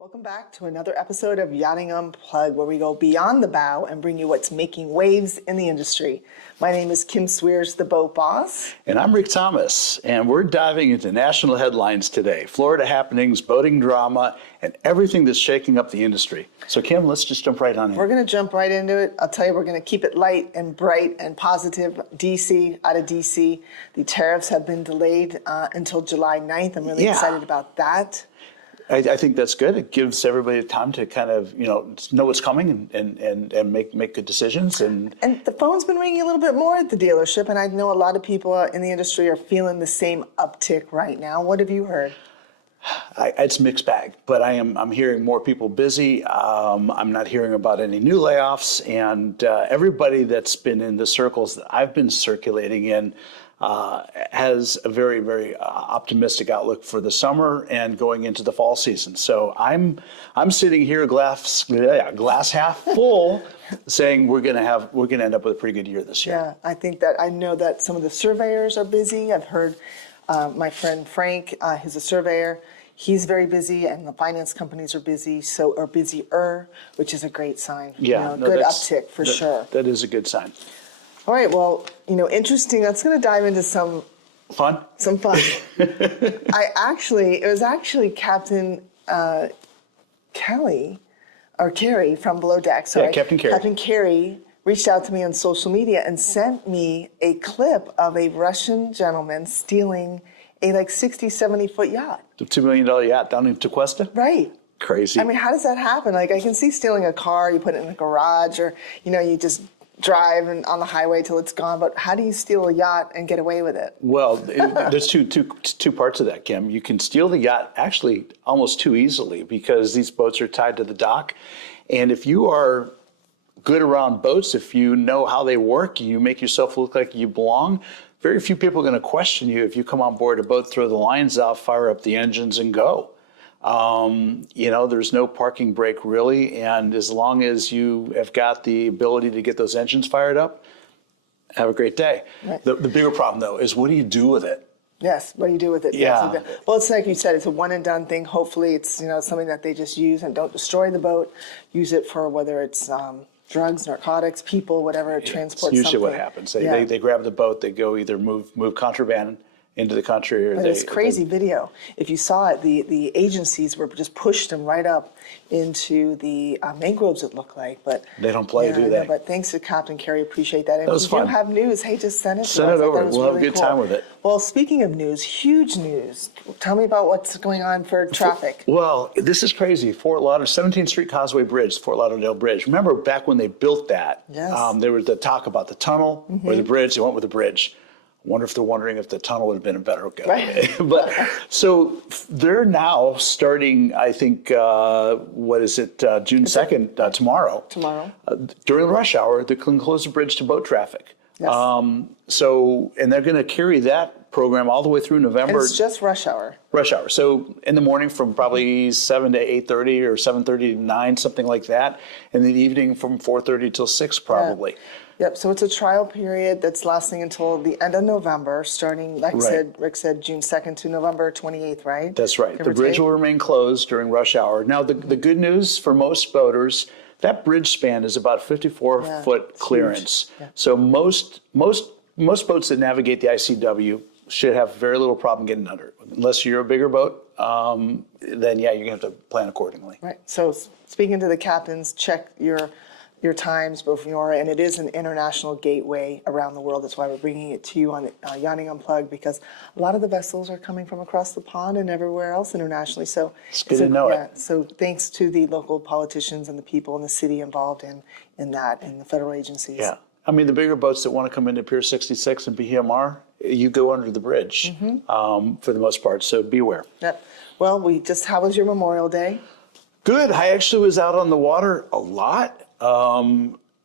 Welcome back to another episode of Yachting Unplugged, where we go beyond the bow and bring you what's making waves in the industry. My name is Kim Sweers, the boat boss. And I'm Rick Thomas, and we're diving into national headlines today, Florida happenings, boating drama, and everything that's shaking up the industry. So Kim, let's just jump right on in. We're going to jump right into it. I'll tell you, we're going to keep it light and bright and positive. Out of DC, the tariffs have been delayed until July 9th. I'm really excited about that. I think that's good. It gives everybody time to kind of, know what's coming and make good decisions. And the phone's been ringing a little bit more at the dealership, and I know a lot of people in the industry are feeling the same uptick right now. What have you heard? It's a mixed bag, but I'm hearing more people busy. I'm not hearing about any new layoffs, and everybody that's been in the circles that I've been circulating in has a very, very optimistic outlook for the summer and going into the fall season. So I'm sitting here glass half full, saying we're gonna end up with a pretty good year this year. Yeah, I know that some of the surveyors are busy. I've heard my friend Frank, who's a surveyor. He's very busy, and the finance companies are busy, or busier, which is a great sign. Yeah, good uptick for sure. That is a good sign. All right, well, interesting. Let's going to dive into some fun. It was actually Captain Carey from Below Deck. Sorry. Yeah, Captain Carey. Captain Carey reached out to me on social media and sent me a clip of a Russian gentleman stealing a 60, 70-foot yacht. The $2 million yacht down in Tequesta? Right. Crazy. I mean, how does that happen? I can see stealing a car, you put it in the garage, or, you just drive on the highway till it's gone, but how do you steal a yacht and get away with it? Well, there's two parts of that, Kim. You can steal the yacht actually almost too easily because these boats are tied to the dock. And if you are good around boats, if you know how they work, you make yourself look like you belong, very few people are going to question you if you come on board a boat, throw the lines out, fire up the engines, and go. There's no parking brake really, and as long as you have got the ability to get those engines fired up, have a great day. Right. The bigger problem, though, is what do you do with it? Yes, what do you do with it? Yeah. Yes. Well, it's like you said, it's a one and done thing. Hopefully it's, something that they just use and don't destroy the boat. Use it for whether it's drugs, narcotics, people, whatever, transport It's usually something. what happens. They grab the boat, they go either move contraband into the country, or it's crazy video. If you saw it, the agencies were just pushed them right up into the mangroves, it looked like. But they don't play, do they? But thanks to Captain Carey, appreciate that. And that was if you fun. do have news, hey, just send it to us. Send it over. We'll have a good cool. time with it. Well, speaking of news, huge news. Tell me about what's going on for traffic. Well, this is crazy. Fort Lauderdale, 17th Street Causeway Bridge, Fort Lauderdale Bridge. Remember back when they built that? Yes. There was the talk about the tunnel or the bridge. They went with the bridge. I wonder if they're wondering if the tunnel would have been a better go. Right. But so they're now starting, I think, June 2nd, tomorrow. Tomorrow. During rush hour, they can close the bridge to boat traffic. Yes. And they're going to carry that program all the way through November. And it's just rush hour. Rush hour. So in the morning from probably 7 to 8:30 or 7:30 to 9, something like that. In the evening from 4:30 till 6 probably. Yeah. Yep, so it's a trial period that's lasting until the end of November, starting, like Rick said, June 2nd to November 28th, right? That's right. The bridge will remain closed during rush hour. Now, the good news for most boaters, that bridge span is about 54-foot clearance. Yeah. So most boats that navigate the ICW should have very little problem getting under it. Unless you're a bigger boat, then you're going to have to plan accordingly. Right. So speaking to the captains, check your times before, and it is an international gateway around the world. That's why we're bringing it to you on Yachting Unplugged, because a lot of the vessels are coming from across the pond and everywhere else internationally. So it's good to know it. So thanks to the local politicians and the people in the city involved in that, and the federal agencies. Yeah. I mean, the bigger boats that want to come into Pier 66 and BMR, you go under the bridge for the most part, so be aware. Yep. Well, how was your Memorial Day? Good. I actually was out on the water a lot.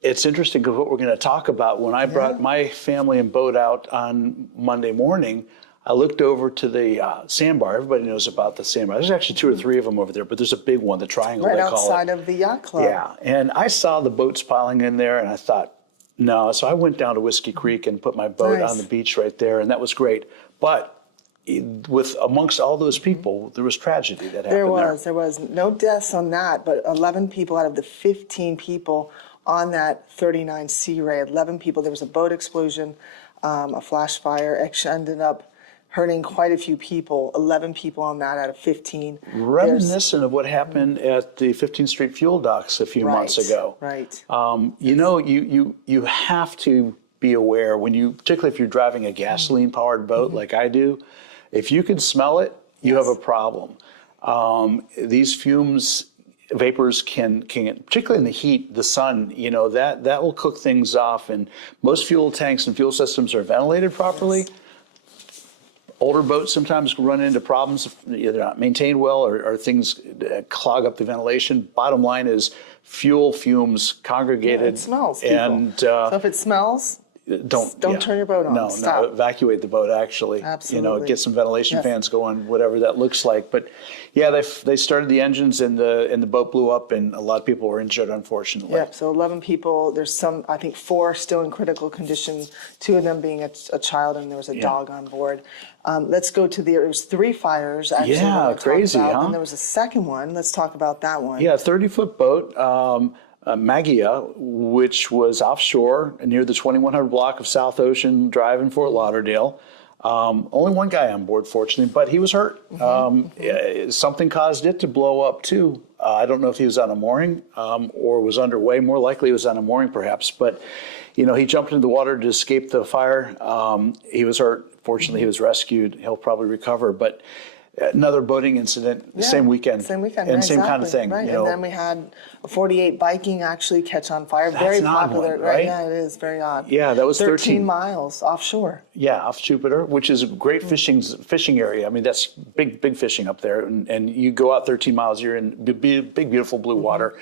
It's interesting because what we're going to talk about, when I brought my family and boat out on Monday morning, I looked over to the sandbar. Everybody knows about the sandbar. There's actually 2 or 3 of them over there, but there's a big one, the triangle right they call it. Right outside of the yacht club. Yeah, and I saw the boats piling in there, and I thought, no. So I went down to Whiskey Creek and put my boat on the beach right there, and that was great. But with amongst all those people, there was tragedy that happened There was no deaths on that, but 11 people out of the 15 people on that 39 Sea Ray, 11 people. There was a boat explosion, a flash fire. Actually ended up hurting quite a few people. 11 people on that out of 15. Reminiscent of what happened at the 15th Street fuel docks a few months ago. Right. You know, you have to be aware when you, particularly if you're driving a gasoline-powered boat like I do, if you can smell it, you have a problem. These fumes, vapors can, particularly in the heat, the sun, you know, that will cook things off. And most fuel tanks and fuel systems are ventilated properly. Older boats sometimes run into problems if they're not maintained well or things clog up the ventilation. Bottom line is fuel fumes congregated. Yeah, it smells, people. And so if it smells, don't turn your boat on. No, Stop. no, evacuate the boat actually. Absolutely. You know, get some ventilation fans going, whatever that looks like. But yeah, they started the engines and the boat blew up and a lot of people were injured, unfortunately. Yep, so 11 people. There's some, I think 4 still in critical condition, 2 of them being a child, and there was a dog on board. Let's go to there was 3 fires actually. Yeah, crazy, huh? And there was a second one. Let's talk about that one. Yeah, 30-foot boat. Magia, which was offshore near the 2100 block of South Ocean Drive in Fort Lauderdale. Only one guy on board, fortunately, but he was hurt. Something caused it to blow up, too. I don't know if he was on a mooring or was underway. More likely he was on a mooring, perhaps. But, you know, he jumped into the water to escape the fire. He was hurt. Fortunately, he was rescued. He'll probably recover. But another boating incident, same weekend. Same weekend, and right, same kind of exactly, thing. Right, You and know. then we had a 48 Viking actually catch on fire. That's Very an odd popular, one, right? Yeah, it is very odd. Yeah, that was 13 miles offshore. Yeah, off Jupiter, which is a great fishing area. I mean, that's big fishing up there. And you go out 13 miles, you're in big, beautiful blue water.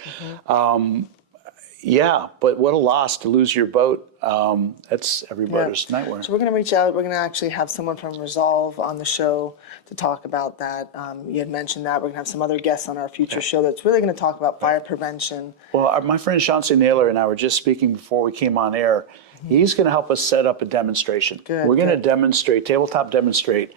Yeah, but what a loss to lose your boat. That's every boater's nightmare. So we're going to reach out. We're going to actually have someone from Resolve on the show to talk about that. You had mentioned that. We're going to have some other guests on our future show that's really going to talk about fire prevention. Well, my friend Chauncey Naylor and I were just speaking before we came on air. He's going to help us set up a demonstration. We're going to demonstrate, tabletop demonstrate,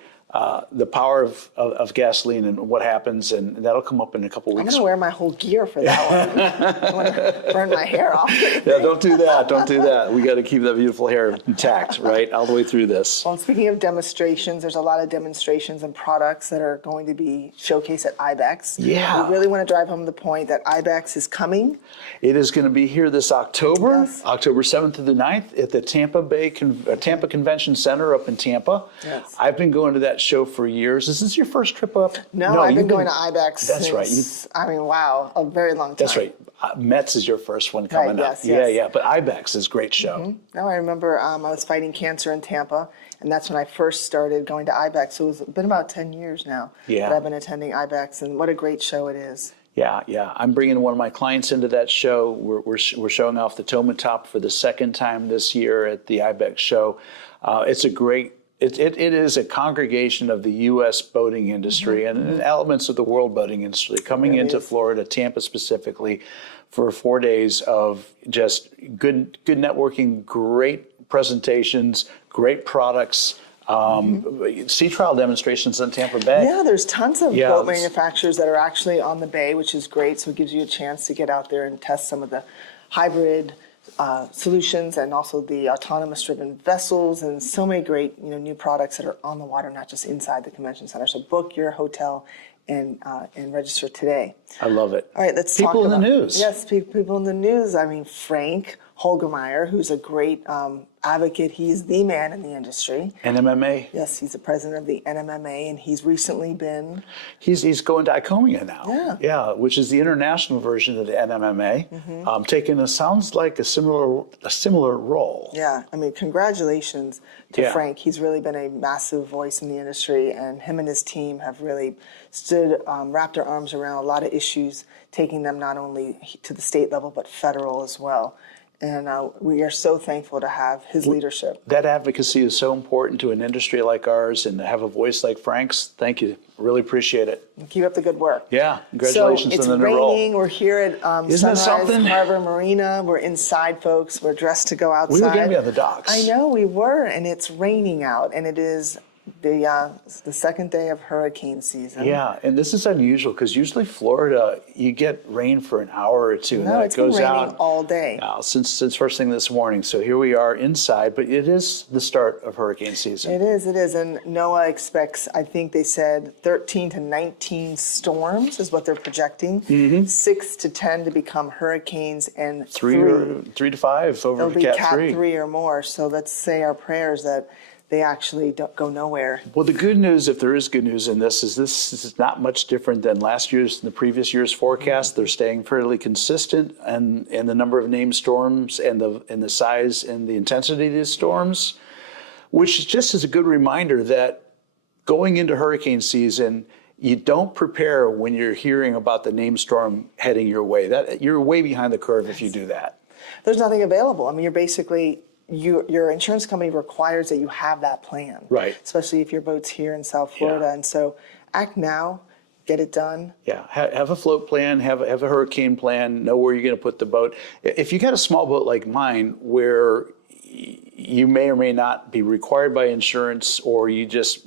the power of gasoline and what happens, and that'll come up in a couple weeks. I'm going to wear my whole gear for that one. I want to burn my hair off. Yeah, don't do that. Don't do that. We got to keep that beautiful hair intact, right, all the way through this. Well, speaking of demonstrations, there's a lot of demonstrations and products that are going to be showcased at IBEX. Yeah. We really want to drive home the point that IBEX is coming. It is going to be here this October, Yes. October 7th to the 9th at the Tampa Convention Center up in Tampa. Yes. I've been going to that show for years. Is this your first trip up? No, I've been going to IBEX That's right. since, I mean, wow, a very long time. That's right. Metz is your first one coming up. Yes. Yeah. But IBEX is a great show. No, I remember I was fighting cancer in Tampa, and that's when I first started going to IBEX. So it's been about 10 years now that I've been attending IBEX, and what a great show it is. Yeah. I'm bringing one of my clients into that show. We're showing off the Toma Top for the second time this year at the IBEX show. It's a great. It is a congregation of the U.S. boating industry and elements of the world boating industry coming into Florida, Tampa specifically, for 4 days of just good networking, great presentations, great products. Sea trial demonstrations in Tampa Bay. Yeah, there's tons of boat manufacturers that are actually on the bay, which is great. So it gives you a chance to get out there and test some of the hybrid solutions and also the autonomous driven vessels and so many great new products that are on the water, not just inside the convention center. So book your hotel and register today. I love it. All right, let's talk about people in the news. Yes, people in the news. I mean, Frank Holgemeyer, who's a great advocate. He's the man in the industry. NMMA. Yes, he's the president of the NMMA, and he's recently been... He's going to ICOMIA now. Yeah, which is the international version of the NMMA. Taking sounds like a similar role. Yeah, I mean, congratulations to Frank. He's really been a massive voice in the industry, and him and his team have really wrapped their arms around a lot of issues, taking them not only to the state level, but federal as well. And we are so thankful to have his leadership. That advocacy is so important to an industry like ours, and to have a voice like Frank's. Thank you. Really appreciate it. Keep up the good work. Yeah, congratulations on the new role. So it's raining. We're here at Sunrise Harbor Marina. We're inside, folks. We're dressed to go outside. We were going to be on the docks. I know we were, and it's raining out, and it is the second day of hurricane season. Yeah, and this is unusual because usually Florida, you get rain for an hour or two, and then it's it goes been raining out all day. Since first thing this morning. So here we are inside, but it is the start of hurricane season. It is, and NOAA expects, I think they said 13 to 19 storms is what they're projecting, 6 to 10 to become hurricanes, and 3 to 5 over they'll be Cat Cat 3. 3 or more. So let's say our prayers that they actually don't go nowhere. Well, the good news, if there is good news in this is not much different than the previous year's forecast. They're staying fairly consistent, and the number of named storms and the size and the intensity of these storms, which just is a good reminder that going into hurricane season, you don't prepare when you're hearing about the named storm heading your way. That you're way behind the curve if you do that. There's nothing available. I mean, you're basically. Your insurance company requires that you have that plan, right? Especially if your boat's here in South Florida, and so act now, get it done. Yeah, have a float plan, have a hurricane plan, know where you're going to put the boat. If you got a small boat like mine, where you may or may not be required by insurance, or you just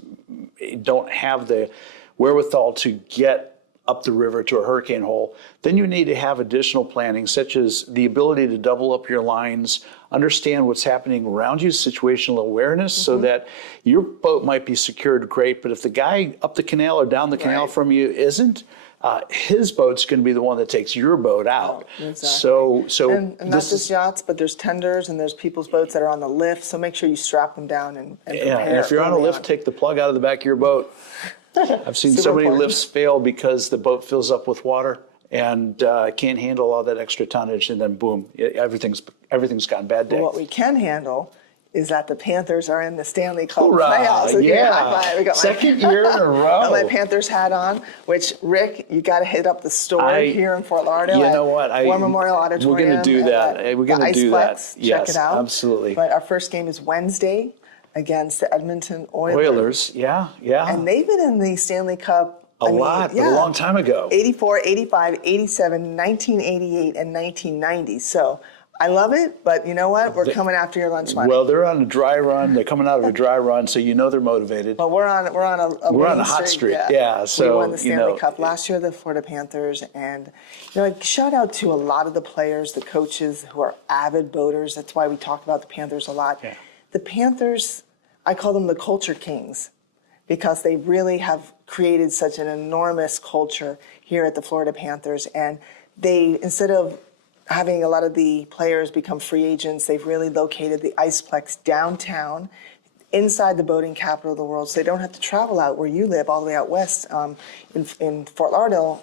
don't have the wherewithal to get up the river to a hurricane hole, then you need to have additional planning, such as the ability to double up your lines, understand what's happening around you, situational awareness, so that your boat might be secured great, but if the guy up the canal or down the canal from you isn't, his boat's going to be the one that takes your boat out. Exactly. So and not just yachts, but there's tenders and there's people's boats that are on the lift, so make sure you strap them down and prepare. Yeah, and if you're on a lift, take the plug out of the back of your boat. I've seen so many lifts fail because the boat fills up with water and can't handle all that extra tonnage, and then boom, everything's gone bad day. Well, what we can handle is that the Panthers are in the Stanley Cup Hoorah, playoffs. So yeah. high five. We got Second year in a row. Got my Panthers hat on, which, Rick, you got to hit up the store here in Fort Lauderdale. You know what? War Memorial Auditorium. We're going to do that. We're going to do that. Check it out. Absolutely. But our first game is Wednesday against the Edmonton Oilers. Yeah. And they've been in the Stanley Cup a long time ago. 84, 85, 87, 1988, and 1990. So I love it, but you know what? We're coming after your lunch money. Well, they're on a dry run. They're coming out of a dry run, so you know they're motivated. But we're on a hot streak. Yeah. So we won the Stanley Cup last year, the Florida Panthers, and shout out to a lot of the players, the coaches who are avid boaters. That's why we talk about the Panthers a lot. Yeah. The Panthers, I call them the culture kings, because they really have created such an enormous culture here at the Florida Panthers, and they, instead of having a lot of the players become free agents, they've really located the Iceplex downtown, inside the boating capital of the world, so they don't have to travel out where you live, all the way out west. In Fort Lauderdale,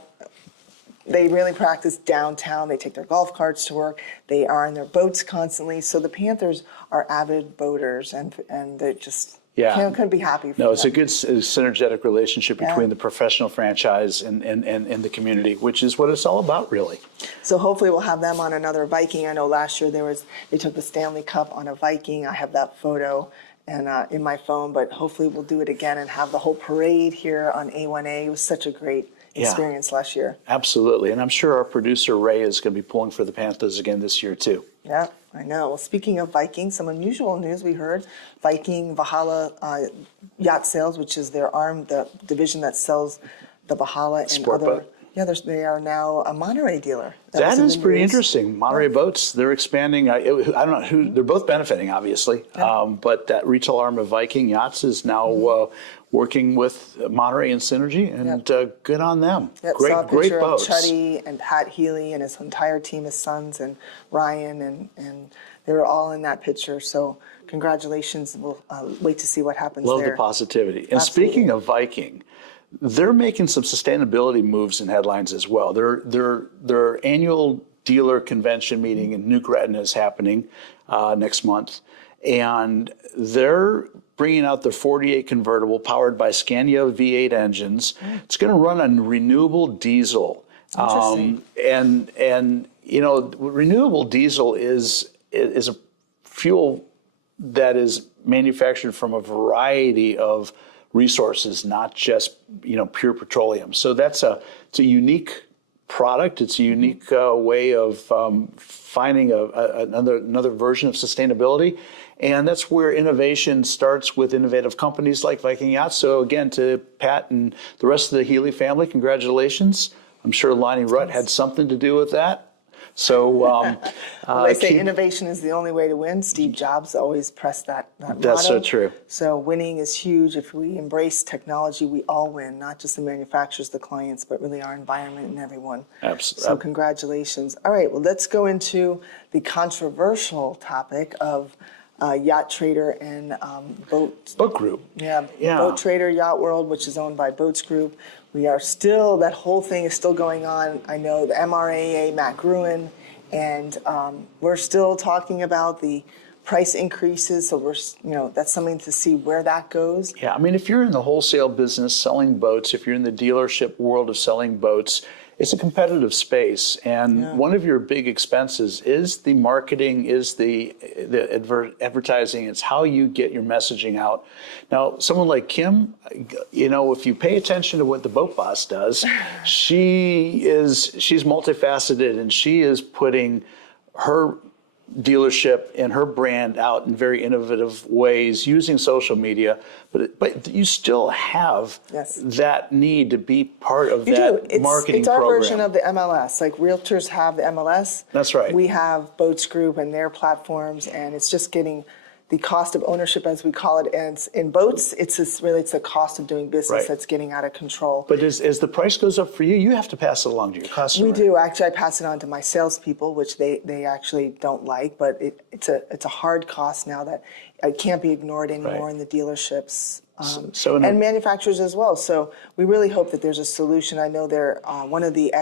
they really practice downtown. They take their golf carts to work. They are in their boats constantly. So the Panthers are avid boaters, and they just couldn't be happy for them. It's a good synergetic relationship between the professional franchise and the community, which is what it's all about, really. So hopefully we'll have them on another Viking. I know last year they took the Stanley Cup on a Viking. I have that photo and in my phone, but hopefully we'll do it again and have the whole parade here on A1A. It was such a great experience last year. Absolutely. And I'm sure our producer, Ray, is going to be pulling for the Panthers again this year, too. Yeah, I know. Well, speaking of Viking, some unusual news we heard. Viking Valhalla yacht sales, which is the division that sells the Valhalla and Sport other. boat. Yeah, they are now a Monterey dealer. That is pretty interesting. Monterey Boats, they're expanding. I don't know who, they're both benefiting, obviously. But that retail arm of Viking Yachts is now working with Monterey and Synergy, and good on them. Yep, Great, saw a great picture boats. of Chuddy and Pat Healy and his entire team, his sons and Ryan, and they were all in that picture. So congratulations. We'll wait to see what happens there. Love the positivity. And speaking of Viking, they're making some sustainability moves in headlines as well. Their annual dealer convention meeting in New Gretna is happening next month, and they're bringing out their 48 convertible powered by Scania V8 engines. It's going to run on renewable diesel. Interesting. And renewable diesel is a fuel that is manufactured from a variety of resources, not just pure petroleum. So it's a unique product. It's a unique way of finding another version of sustainability. And that's where innovation starts with innovative companies like Viking Yachts. So again, to Pat and the rest of the Healy family, congratulations. I'm sure Lonnie Rutt had something to do with that. So they say innovation is the only way to win. Steve Jobs always pressed that motto. That's so true. So winning is huge. If we embrace technology, we all win, not just the manufacturers, the clients, but really our environment and everyone. Absolutely. So congratulations. All right, well, let's go into the controversial topic of Yacht Trader and Boat Group. Yeah, Boat Trader, Yacht World, which is owned by Boats Group. We are still, that whole thing is still going on. I know the MRAA, Matt Gruen, and we're still talking about the price increases. So that's something to see where that goes. Yeah, I mean, if you're in the wholesale business selling boats, if you're in the dealership world of selling boats, it's a competitive space, and one of your big expenses is the marketing, is the advertising. It's how you get your messaging out. Now, someone like Kim, if you pay attention to what the Boat Boss does, she's multifaceted, and she is putting her dealership and her brand out in very innovative ways using social media, but you still have that need to be part of that marketing it's our program. version of the MLS. Like realtors have the MLS. That's right. We have Boats Group and their platforms, and it's just getting the cost of ownership, as we call it, and in boats, it's the cost of doing business that's getting out of control. But as the price goes up for you, you have to pass it along to your customer. We do. Actually, I pass it on to my salespeople, which they actually don't like, but it's a hard cost now that it can't be ignored anymore in the dealerships. And manufacturers as well. So we really hope that there's a solution. I know one of the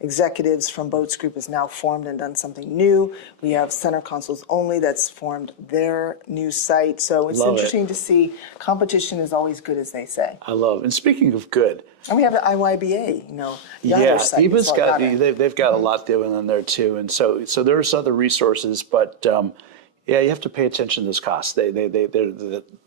executives from Boats Group has now formed and done something new. We have Center Consoles Only that's formed their new site. So it's interesting to see. Competition is always good, as they say. I love it. And speaking of good. And we have the IYBA, site. They've got a lot doing on there too. And so there's other resources, but you have to pay attention to those costs. They're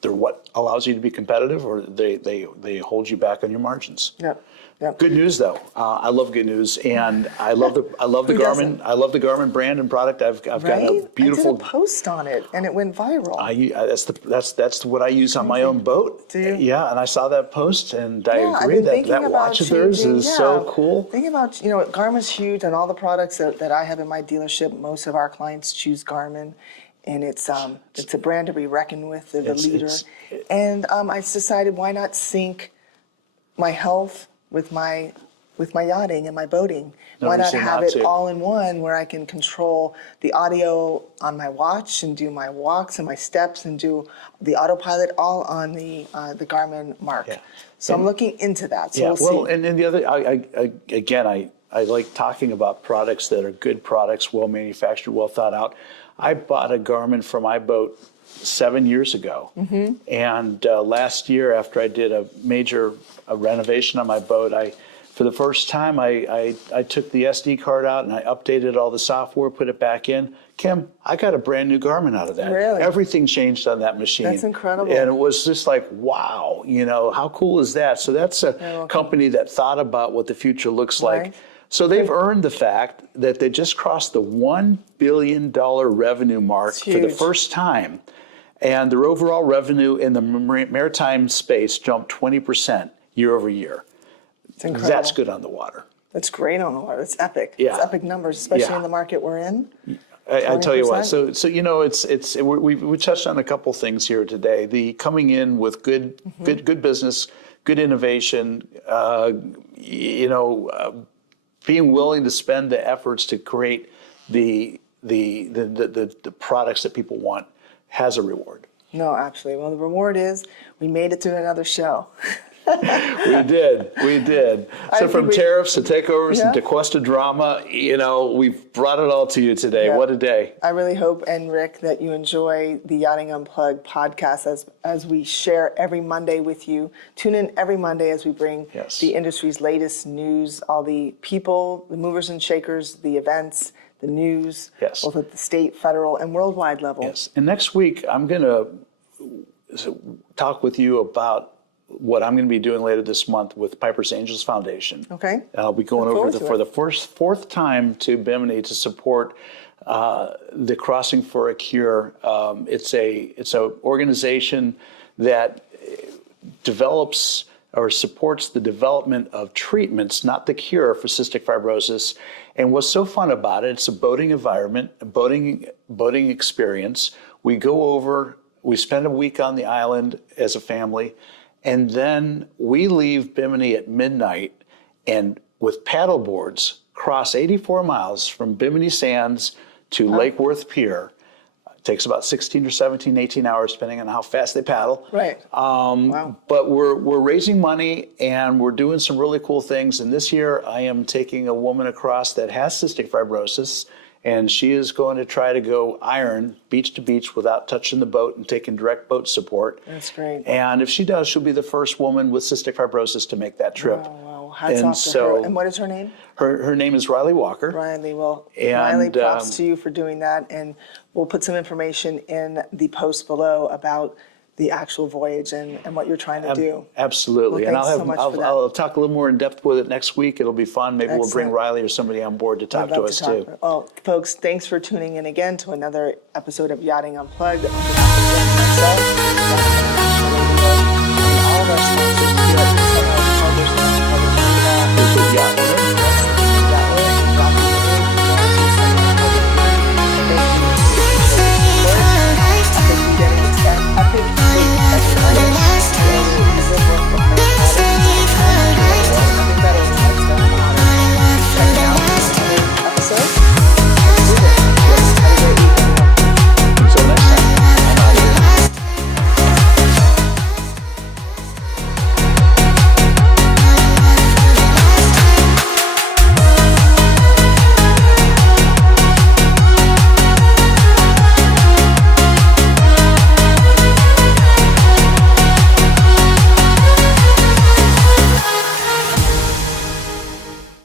what allows you to be competitive, or they hold you back on your margins. Yep. Yep. Good news, though. I love good news, and I love the Garmin. I love the Garmin brand and product. I've got a beautiful. I did a post on it, and it went viral. That's what I use on my own boat. Do you? Yeah, and I saw that post, and I agree that watch of theirs is so cool. Think about Garmin's huge, and all the products that I have in my dealership. Most of our clients choose Garmin. And it's a brand to be reckoned with. They're the leader. And I decided, why not sync my health with my yachting and my boating? Why not have it all in one, where I can control the audio on my watch and do my walks and my steps and do the autopilot all on the Garmin Mark. Yeah. So I'm looking into that. So we'll see. And the other, I like talking about products that are good products, well manufactured, well thought out. I bought a Garmin for my boat 7 years ago. Mm-hmm. And last year, after I did a major renovation on my boat, for the first time, I took the SD card out and I updated all the software, put it back in. Kim, I got a brand new Garmin out of that. Really? Everything changed on that machine. That's incredible. And it was just like, wow, how cool is that? So that's a company that thought about what the future looks like. So they've earned the fact that they just crossed the $1 billion revenue mark for the first time. And their overall revenue in the maritime space jumped 20% year over year. It's incredible. That's good on the water. That's great on the water. It's epic. Yeah. It's epic numbers, especially in the market we're in. I tell you what. So we touched on a couple things here today. The coming in with good business, good innovation. Being willing to spend the efforts to create the products that people want has a reward. No, absolutely. Well, the reward is we made it to another show. We did. So from tariffs to takeovers and to Cuesta drama, we've brought it all to you today. Yeah. What a day. I really hope, and Rick, that you enjoy the Yachting Unplugged podcast as we share every Monday with you. Tune in every Monday as we bring the industry's latest news, all the people, the movers and shakers, the events, the news, both at the state, federal, and worldwide level. Yes. And next week, I'm going to talk with you about what I'm going to be doing later this month with Piper's Angels Foundation. Okay. I'll be going Look over forward to for it. the fourth time to Bimini to support the Crossing for a Cure. It's a organization that develops or supports the development of treatments, not the cure, for cystic fibrosis. And what's so fun about it, it's a boating environment, a boating experience. We go over, we spend a week on the island as a family, and then we leave Bimini at midnight and with paddle boards cross 84 miles from Bimini Sands to Lake Worth Pier. It takes about 16 or 17, 18 hours, depending on how fast they paddle. Right. Wow. But we're raising money and we're doing some really cool things. And this year I am taking a woman across that has cystic fibrosis, and she is going to try to go iron beach to beach without touching the boat and taking direct boat support. That's great. And if she does, she'll be the first woman with cystic fibrosis to make that trip. Wow. Hats And off to so- her. And what is her name? Her name is Riley Walker. Riley. Well, And, Riley, props to you for doing that. And we'll put some information in the post below about the actual voyage and what you're trying to do. Absolutely. Well, and thanks so much for that. I'll talk a little more in depth with it next week. It'll be fun. Maybe we'll bring Excellent. Riley or somebody on board to talk I'd to love us talk too. to- Well, folks, thanks for tuning in again to another episode of Yachting Unplugged. On behalf of Jeff and myself, and all of our sponsors,